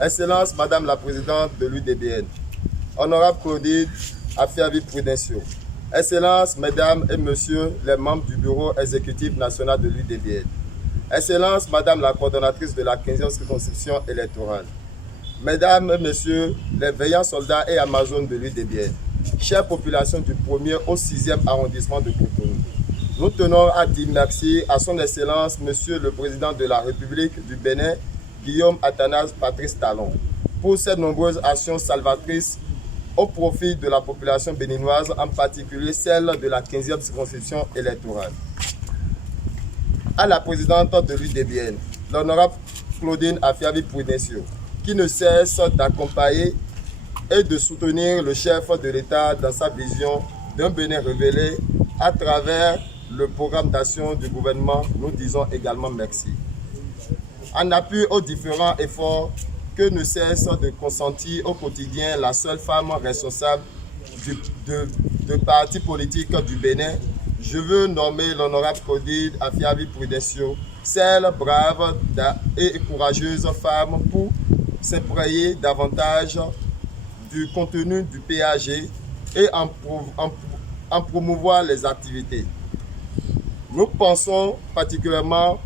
Excellence, Madame la Présidente de l'UDBN, Honorable Claudine Afiavi Prudencio, Excellence, Mesdames et Messieurs les membres du Bureau exécutif national de l'UDBN, Excellence, Madame la coordonnatrice de la 15e circonscription électorale, Mesdames et Messieurs les veillants soldats et amazones de l'UDBN, chère population du 1er au 6e arrondissement de Cotonou, nous tenons à dire merci à son Excellence, Monsieur le Président de la République du Bénin, Guillaume Athanase Patrice Talon, pour ses nombreuses actions salvatrices au profit de la population béninoise, en particulier celle de la 15e circonscription électorale. À la présidente de l'UDBN, l'honorable Claudine Afiavi Prudencio, qui ne cesse d'accompagner et de soutenir le chef de l'État dans sa vision d'un Bénin révélé à travers le programme d'action du gouvernement, nous disons également merci. En appui aux différents efforts que ne cesse de consentir au quotidien la seule femme responsable de parti politique du Bénin, je veux nommer l'honorable Claudine Afiavi Prudencio, celle brave et courageuse femme pour s'imprégner davantage du contenu du PAG et en promouvoir les activités. Nous pensons particulièrement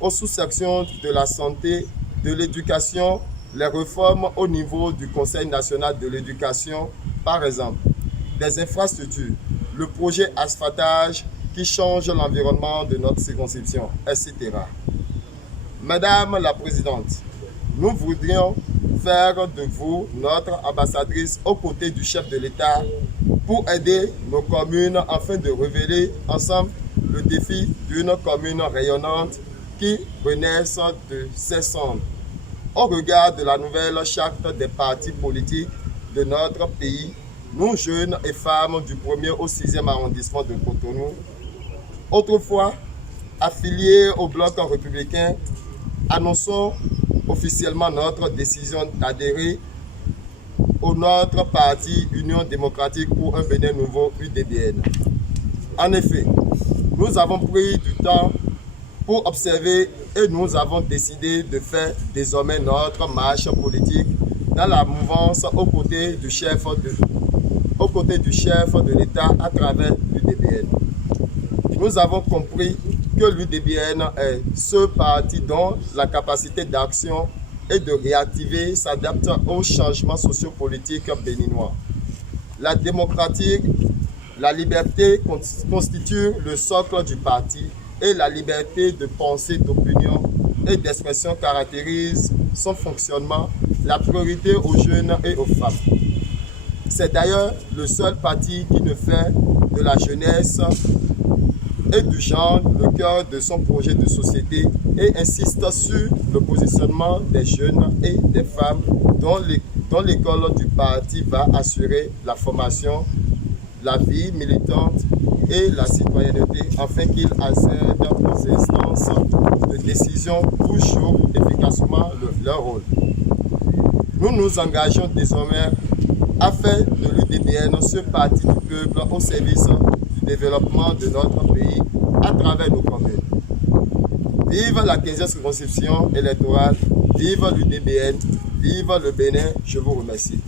aux sous-sections de la santé, de l'éducation, les réformes au niveau du Conseil national de l'éducation, par exemple, des infrastructures, le projet asphaltage qui change l'environnement de notre circonscription, etc. Madame la Présidente, nous voudrions faire de vous notre ambassadrice aux côtés du chef de l'État pour aider nos communes afin de révéler ensemble le défi d'une commune rayonnante qui renaisse de ses cendres. Au regard de la nouvelle charte des partis politiques de notre pays, nous jeunes et femmes du 1er au 6e arrondissement de Cotonou, autrefois affiliés au bloc républicain, annonçons officiellement notre décision d'adhérer au notre parti Union démocratique pour un Bénin nouveau UDBN. En effet, nous avons pris du temps pour observer et nous avons décidé de faire désormais notre marche politique dans la mouvance aux côtés du chef de l'État à travers l'UDBN. Nous avons compris que l'UDBN est ce parti dont la capacité d'action et de réactiver s'adapte aux changements sociopolitiques béninois. La démocratie, la liberté constitue le socle du parti et la liberté de pensée, d'opinion et d'expression caractérise son fonctionnement, la priorité aux jeunes et aux femmes. C'est d'ailleurs le seul parti qui ne fait de la jeunesse et du genre le cœur de son projet de société et insiste sur le positionnement des jeunes et des femmes dont l'école du parti va assurer la formation, la vie militante et la citoyenneté afin qu'ils accèdent aux instances de décision pour jouer efficacement leur rôle. Nous nous engageons désormais à faire de l'UDBN ce parti du peuple au service du développement de notre pays à travers nos communes. Vive la 15e circonscription électorale, vive l'UDBN, vive le Bénin, je vous remercie.